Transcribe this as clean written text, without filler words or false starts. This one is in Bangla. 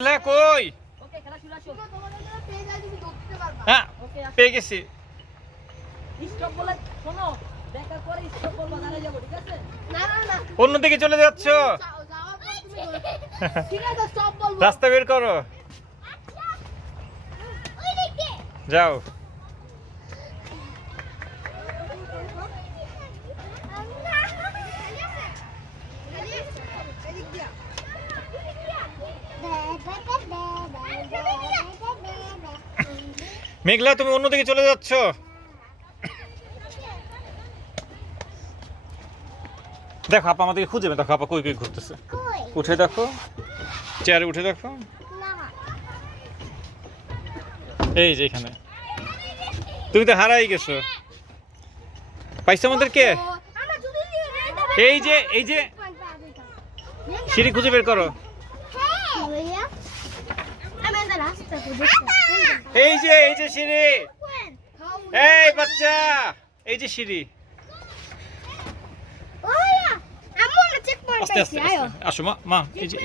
কই? হ্যাঁ পেয়ে গেছি। অন্যদিকে চলে যাচ্ছ, রাস্তা বের করো, যাও। মেঘলা তুমি অন্যদিকে চলে যাচ্ছ। দেখো আপা আমাদেরকে খুঁজে, দেখো আপা কই কই ঘুরতেছে। উঠে দেখো, চেয়ারে উঠে দেখো, এই যে এখানে। তুমি তো হারাই গেছো। পাইছো আমাদেরকে? এই যে এই যে সিঁড়ি খুঁজে বের করো। এই যে সিঁড়ি, এই বাচ্চা, এই যে সিঁড়ি। আস্তে আস্তে আসো মা, এই যে